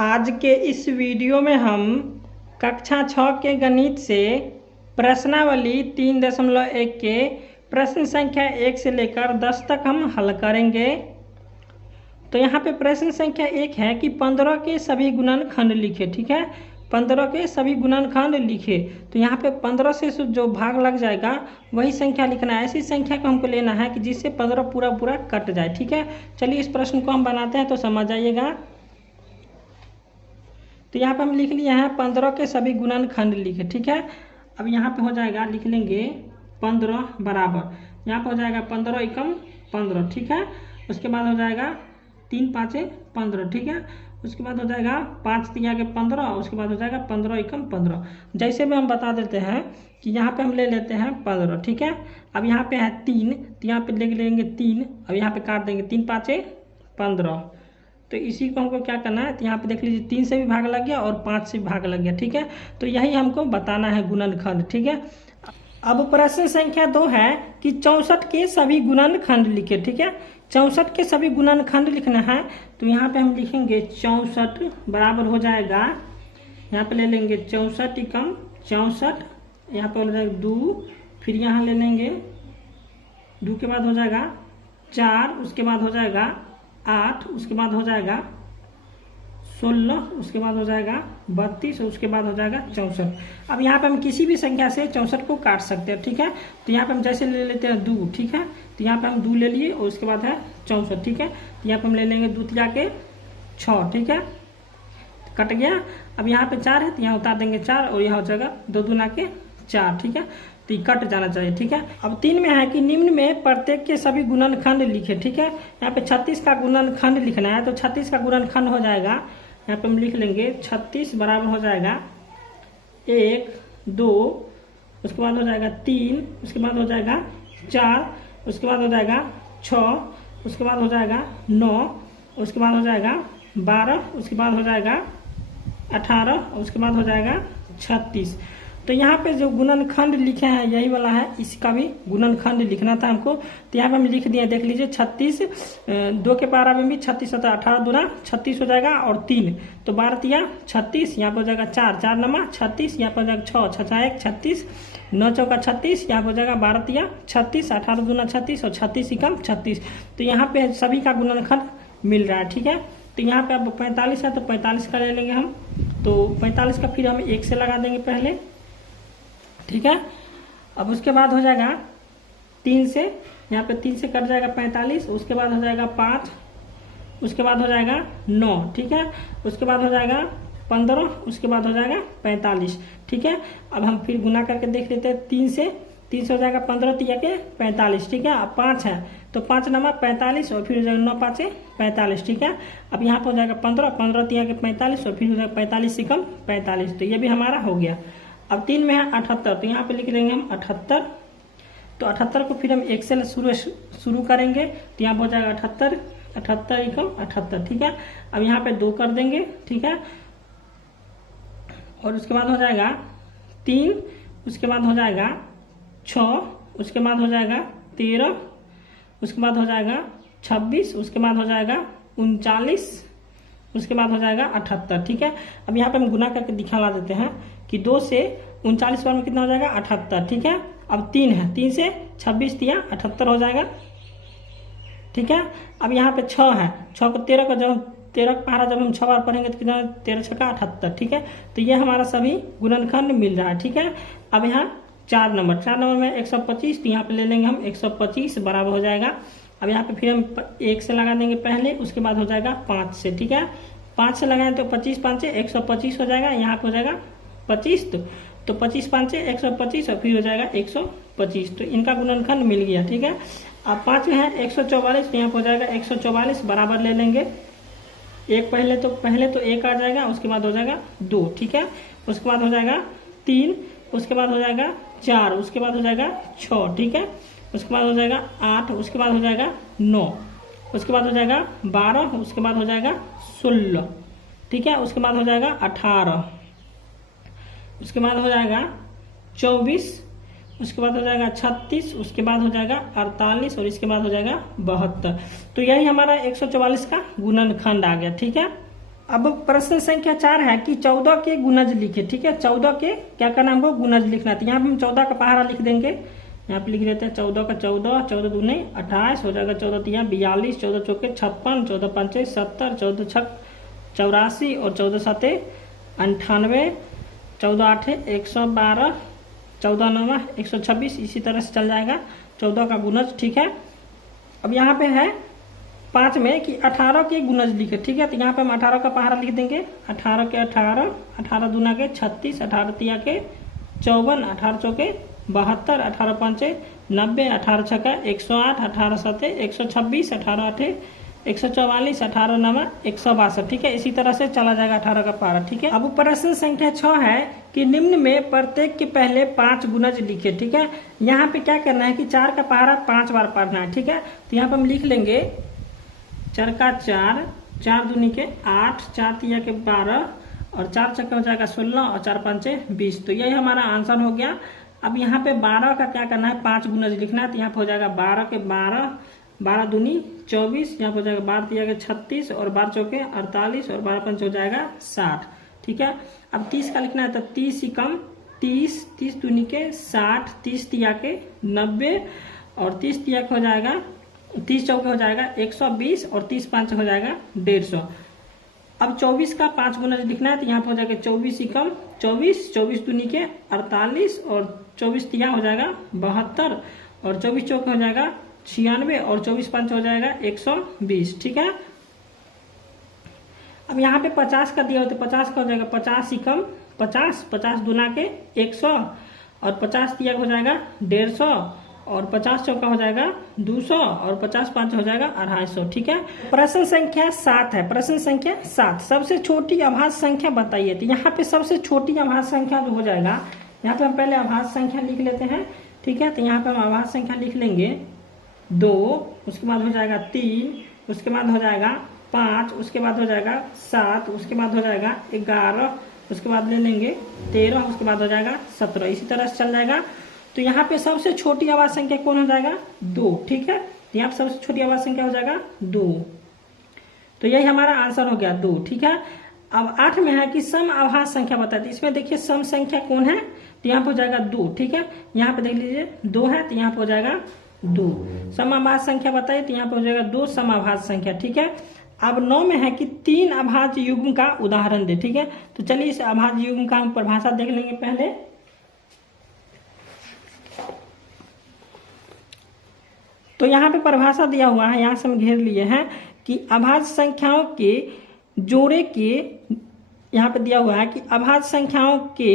आज के इस वीडियो में हम कक्षा 6 के गणित से प्रश्नावली 3.1 के प्रश्न संख्या 1 से लेकर 10 तक हम हल करेंगे। तो यहाँ पे प्रश्न संख्या 1 है कि 15 के सभी गुणनखंड लिखे। ठीक है, 15 के सभी गुणनखंड लिखे। तो यहाँ पे 15 से जो भाग लग जाएगा वही संख्या लिखना है। ऐसी संख्या को हमको लेना है कि जिससे 15 पूरा पूरा कट जाए। ठीक है, चलिए इस प्रश्न को हम बनाते हैं तो समझ आइएगा। तो यहाँ पे हम लिख लिए हैं 15 के सभी गुणनखंड लिखे। ठीक है, अब यहाँ पे हो जाएगा, लिख लेंगे 15 बराबर, यहाँ पे हो जाएगा 15 एकम 15। ठीक है, उसके बाद हो जाएगा 3 5 15। ठीक है, उसके बाद हो जाएगा 5 3 के 15, उसके बाद हो जाएगा 15 एकम 15। जैसे भी हम बता देते हैं कि यहाँ पे हम ले लेते हैं 15। ठीक है, अब यहाँ पे है 3, तो यहाँ पे ले लेंगे 3, अब यहाँ पे काट देंगे 3 5 15। तो इसी को हमको क्या करना है, तो यहाँ पे देख लीजिए 3 से भी भाग लग गया और 5 से भी भाग लग गया। ठीक है, तो यही हमको बताना है गुणनखंड। ठीक है, अब प्रश्न संख्या 2 है कि 64 के सभी गुणनखंड लिखे। ठीक है, 64 के सभी गुणनखंड लिखना है। तो यहाँ पे हम लिखेंगे 64 बराबर हो जाएगा, यहाँ पे ले लेंगे 64 एकम 64, यहाँ पे हो जाएगा 2, फिर यहाँ ले लेंगे 2 के बाद हो जाएगा 4, उसके बाद हो जाएगा 8, उसके बाद हो जाएगा 16, उसके बाद हो जाएगा 32, उसके बाद हो जाएगा 64। अब यहाँ पे हम किसी भी संख्या से 64 को काट सकते हैं। ठीक है, तो यहाँ पे हम जैसे ले लेते हैं 2। ठीक है, तो यहाँ पे हम 2 ले लिए और उसके बाद है 64। ठीक है, तो यहाँ पे हम ले लेंगे 2 3 के 6। ठीक है, कट गया। अब यहाँ पे 4 है तो यहाँ उतार देंगे 4 और यहाँ हो जाएगा 2 2 के 4। ठीक है, तो ये कट जाना चाहिए। ठीक है, अब 3 में है कि निम्न में प्रत्येक के सभी गुणनखंड लिखे। ठीक है, यहाँ पे 36 का गुणनखंड लिखना है। तो 36 का गुणनखंड हो जाएगा, यहाँ पे हम लिख लेंगे 36 बराबर हो जाएगा 1 2, उसके बाद हो जाएगा 3, उसके बाद हो जाएगा 4, उसके बाद हो जाएगा 6, उसके बाद हो जाएगा 9, उसके बाद हो जाएगा 12, उसके बाद हो जाएगा 18, उसके बाद हो जाएगा 36। तो यहाँ पे जो गुणनखंड लिखे हैं यही वाला है, इसका भी गुणनखंड लिखना था हमको। तो यहाँ पे हम लिख दिए, देख लीजिए 36, 2 के पारा में भी 36 होता है, 18 दूना 36 हो जाएगा और 3 तो 12 तिया 36, यहाँ पे हो जाएगा 4 4 नमा 36, यहाँ पे हो जाएगा 6 6 6 1 36, 9 चौका 36, यहाँ पे हो जाएगा 12 तिया 36, 18 दूना 36 और 36 एकम 36। तो यहाँ पे सभी का गुणनखंड मिल रहा है। ठीक है, तो यहाँ पे अब 45 है तो 45 का ले लेंगे हम। तो 45 का फिर हम 1 से लगा देंगे पहले। ठीक है, अब उसके बाद हो जाएगा 3 से, यहाँ पे 3 से कट जाएगा 45, उसके बाद हो जाएगा 5, उसके बाद हो जाएगा 9। ठीक है, उसके बाद हो जाएगा 15, उसके बाद हो जाएगा 45। ठीक है, अब हम फिर गुना करके देख लेते हैं 3 से हो जाएगा 15 3 के 45। ठीक है, अब 5 है तो 5 नमा 45 और फिर हो जाएगा 9 5 45। ठीक है, अब यहाँ पर हो जाएगा 15 15 3 के 45 और फिर हो जाएगा 45 एकम 45। तो ये भी हमारा हो गया। अब 3 में है 78, तो यहाँ पे लिख लेंगे हम 78। तो 78 को फिर हम 1 से शुरू करेंगे, तो यहाँ हो जाएगा 78 78 एकम 78। ठीक है, अब यहाँ पे 2 कर देंगे। ठीक है, और उसके बाद हो जाएगा 3, उसके बाद हो जाएगा 6, उसके बाद हो जाएगा 13, उसके बाद हो जाएगा 26, उसके बाद हो जाएगा 39, उसके बाद हो जाएगा 78। ठीक है, अब यहाँ पे हम गुना करके दिखा देते हैं कि 2 से 39 बार में कितना हो जाएगा 78। ठीक है, अब 3 है, 3 से 26 दिया 78 हो जाएगा। ठीक है, अब यहाँ पे 6 है, 6 को 13 का जब 13 का पहाड़ा जब हम 6 बार पढ़ेंगे तो कितना 13 6 का 78। ठीक है, तो ये हमारा सभी गुणनखंड मिल रहा है। ठीक है, अब यहाँ 4 नंबर में 125, तो यहाँ पे ले लेंगे हम 125 बराबर हो जाएगा। अब यहाँ पे फिर हम 1 से लगा देंगे पहले, उसके बाद हो जाएगा 5 से। ठीक है, 5 से लगाएं तो 25 5 125 हो जाएगा, यहाँ पे हो जाएगा 25, तो 25 5 125 और फिर हो जाएगा 125। तो इनका गुणनखंड मिल गया। ठीक है, अब 5 में है 144, तो यहाँ पे हो जाएगा 144 बराबर ले लेंगे। एक पहले तो 1 आ जाएगा, उसके बाद हो जाएगा 2। ठीक है, उसके बाद हो जाएगा 3, उसके बाद हो जाएगा 4, उसके बाद हो जाएगा 6। ठीक है, उसके बाद हो जाएगा 8, उसके बाद हो जाएगा 9, उसके बाद हो जाएगा 12, उसके बाद हो जाएगा 16। ठीक है, उसके बाद हो जाएगा 18, उसके बाद हो जाएगा 24, उसके बाद हो जाएगा 36, उसके बाद हो जाएगा 48 और इसके बाद हो जाएगा 72। तो यही हमारा 144 का गुणनखंड आ गया। ठीक है, अब प्रश्न संख्या 4 है कि 14 के गुणज लिखे। ठीक है, 14 के क्या करना हमको गुणज लिखना है। तो यहाँ पे हम 14 का पहाड़ा लिख देंगे। यहाँ पे लिख देते हैं 14 का 14, 14 दूने 28 हो जाएगा, 14 तिया 42, 14 चौके 56, 14 पंचे 70, 14 छक 84 और 14 साते 98, 14 आठे 112, 14 नवा 126, इसी तरह से चल जाएगा 14 का गुणज। ठीक है, अब यहाँ पे है 5 में कि 18 के गुणज लिखे। ठीक है, तो यहाँ पे हम 18 का पहाड़ा लिख देंगे। 18 के 18, 18 दूना के 36, 18 तिया के 54, 18 चौके 72, 18 पंचे 90, 18 छक्का 108, 18 साते 126, 18 आठे 144, 18 नवा 162। ठीक है, इसी तरह से चला जाएगा 18 का पहाड़ा। ठीक है, अब प्रश्न संख्या 6 है कि निम्न में प्रत्येक के पहले 5 गुणज लिखे। ठीक है, यहाँ पे क्या करना है कि 4 का पहाड़ा 5 बार पढ़ना है। ठीक है, तो यहाँ पे हम लिख लेंगे 4 का 4, 4 दूनी के 8, 4 तिया के 12 और 4 चक्कर हो जाएगा 16 और 4 पंचे 20। तो यही हमारा आंसर हो गया। अब यहाँ पे 12 का क्या करना है, 5 गुणज लिखना है। तो यहाँ पे हो जाएगा 12 के 12, 12 दूनी 24, यहाँ पे हो जाएगा 12 तिया के 36 और 12 चौके 48 और 12 पंच हो जाएगा 60। ठीक है, अब 30 का लिखना है तो 30 ही कम 30, 30 दूनी के 60, 30 तिया के 90 और 30 तिया के हो जाएगा 30 चौके हो जाएगा 120 और 30 पाँच हो जाएगा 150। अब 24 का 5 गुणज लिखना है। तो यहाँ पे हो जाएगा 24 ही कम 24, 24 दूनी के 48 और 24 तिया हो जाएगा 72 और 24 चौके हो जाएगा 96 और 24 पाँच हो जाएगा 120। ठीक है, अब यहाँ पे 50 का दिया हो तो 50 का हो जाएगा 50 ही कम 50, 50 दूना के 100 और 50 तिया हो जाएगा 150 और 50 चौका हो जाएगा 200 और 50 पाँच हो जाएगा 250। ठीक है, प्रश्न संख्या 7 है। प्रश्न संख्या 7, सबसे छोटी अभाज्य संख्या बताइए। तो यहाँ पे सबसे छोटी अभाज्य संख्या जो हो जाएगा, यहाँ पे हम पहले अभाज्य संख्या लिख लेते हैं। ठीक है, तो यहाँ पे हम अभाज्य संख्या लिख लेंगे 2, उसके बाद हो जाएगा 3, उसके बाद हो जाएगा 5, उसके बाद हो जाएगा 7, उसके बाद हो जाएगा 11, उसके बाद ले लेंगे 13, उसके बाद हो जाएगा 17, इसी तरह से चल जाएगा। तो यहाँ पे सबसे छोटी अभाज्य संख्या कौन हो जाएगा, 2। ठीक है, तो यहाँ पे सबसे छोटी अभाज्य संख्या हो जाएगा 2। तो यही हमारा आंसर हो गया 2। ठीक है, अब 8 में है कि सम अभाज्य संख्या बताते। इसमें देखिए सम संख्या कौन है, तो यहाँ पे हो जाएगा 2। ठीक है, यहाँ पे देख लीजिए 2 है तो यहाँ पे हो जाएगा 2। सम अभाज्य संख्या बताइए तो यहाँ पे हो जाएगा 2 सम अभाज्य संख्या। ठीक है, अब 9 में है कि 3 अभाज्य युग्म का उदाहरण दे। ठीक है, तो चलिए इस अभाज्य युग्म का हम परिभाषा देख लेंगे पहले। तो यहाँ पे परिभाषा दिया हुआ है, यहाँ से हम घेर लिए हैं कि अभाज्य संख्याओं के जोड़े के, यहाँ पे दिया हुआ है कि अभाज्य संख्याओं के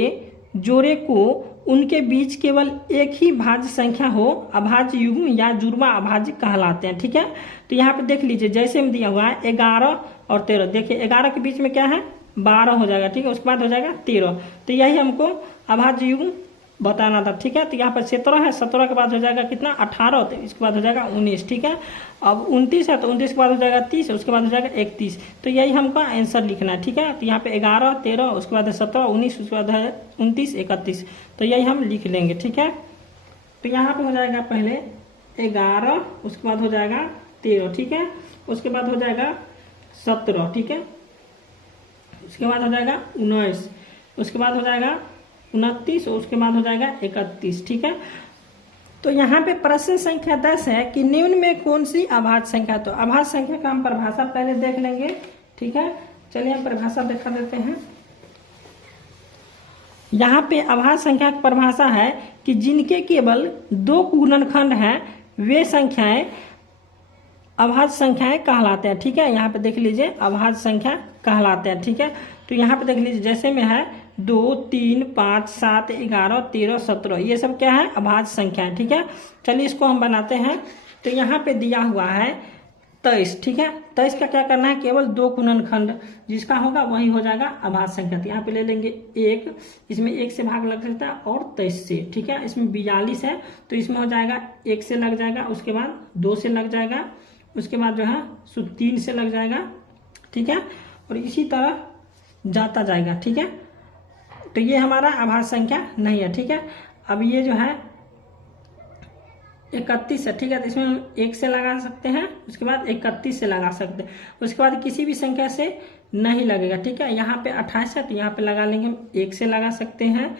जोड़े को उनके बीच केवल एक ही भाज्य संख्या हो अभाज्य युग्म या जुड़वा अभाज्य कहलाते हैं। ठीक है, तो यहाँ पे देख लीजिए जैसे में दिया हुआ है 11 और 13। देखिए 11 के बीच में क्या है 12 हो जाएगा। ठीक है, उसके बाद हो जाएगा 13। तो यही हमको अभाज्य युग्म बताना था। ठीक है, तो यहाँ पर 17 है, 17 के बाद हो जाएगा कितना 18, तो इसके बाद हो जाएगा 19। ठीक है, अब 29 है तो 29 के बाद हो जाएगा 30, उसके बाद हो जाएगा 31। तो यही हमको आंसर लिखना है। ठीक है, तो यहाँ पे 11, 13, उसके बाद है 17, 19, उसके बाद है 29, 31। तो यही हम लिख लेंगे। ठीक है, तो यहाँ पे हो जाएगा पहले 11, उसके बाद हो जाएगा 13। ठीक है, उसके बाद हो जाएगा 17। ठीक है, उसके बाद हो जाएगा 19, उसके बाद हो जाएगा 29, उसके बाद हो जाएगा 31। ठीक है, तो यहाँ पे प्रश्न संख्या 10 है कि निम्न में कौन सी अभाज्य संख्या। तो अभाज्य संख्या का हम परिभाषा पहले देख लेंगे। ठीक है, चलिए हम परिभाषा दिखा देते हैं। यहाँ पे अभाज्य संख्या की परिभाषा है कि जिनके केवल 2 गुणनखंड हैं वे संख्याएं अभाज्य संख्याएं कहलाते हैं। ठीक है, यहाँ पे देख लीजिए अभाज्य संख्या कहलाते हैं। ठीक है, तो यहाँ पे देख लीजिए जैसे में है 2, 3, 5, 7, 11, 13, 17, ये सब क्या है अभाज्य संख्या है। ठीक है, चलिए इसको हम बनाते हैं। तो यहाँ पे दिया हुआ है 23। ठीक है, 23 का क्या करना है केवल 2 गुणनखंड जिसका होगा वही हो जाएगा अभाज्य संख्या। तो यहाँ पे ले लेंगे 1, इसमें 1 से भाग लग सकता है और 23 से। ठीक है, इसमें 42 है तो इसमें हो जाएगा 1 से लग जाएगा, उसके बाद 2 से लग जाएगा, उसके बाद जो है 3 से लग जाएगा। ठीक है, और इसी तरह जाता जाएगा। ठीक है, तो ये हमारा अभाज्य संख्या नहीं है। ठीक है, अब ये जो है 31 है। ठीक है, तो इसमें हम 1 से लगा सकते हैं, उसके बाद 31 से लगा सकते हैं, उसके बाद किसी भी संख्या से नहीं लगेगा, ठीक है। यहाँ पे 28 है तो यहाँ पे लगा लेंगे हम 1 से लगा सकते हैं,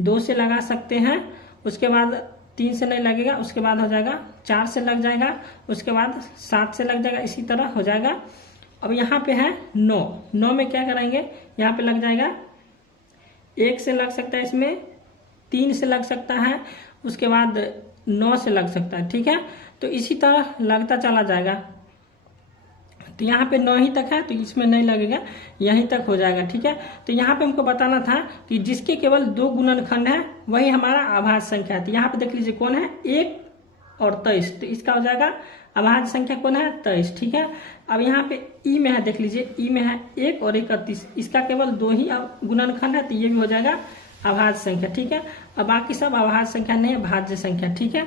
2 से लगा सकते हैं, उसके बाद 3 से नहीं लगेगा, उसके बाद हो जाएगा 4 से लग जाएगा, उसके बाद 7 से लग जाएगा, इसी तरह हो जाएगा। अब यहाँ पे है 9, 9 में क्या करेंगे, यहाँ पे लग जाएगा 1 से लग सकता है, इसमें 3 से लग सकता है, उसके बाद 9 से लग सकता है, ठीक है। तो इसी तरह लगता चला जाएगा। तो यहाँ पे 9 ही तक है तो इसमें नहीं लगेगा, यहीं तक हो जाएगा, ठीक है। तो यहाँ पे हमको बताना था कि जिसके केवल 2 गुणनखंड है वही हमारा अभाज्य संख्या है। तो यहाँ पे देख लीजिए कौन है, 1 और 23, तो इसका हो जाएगा अभाज्य संख्या कौन है, 23, ठीक है। अब यहाँ पे ई में है, देख लीजिए ई में है 1 और 31, इसका केवल 2 ही गुणनखंड है, तो ये भी हो जाएगा अभाज्य संख्या, ठीक है। अब बाकी सब अभाज्य संख्या नहीं है, भाज्य संख्या, ठीक है।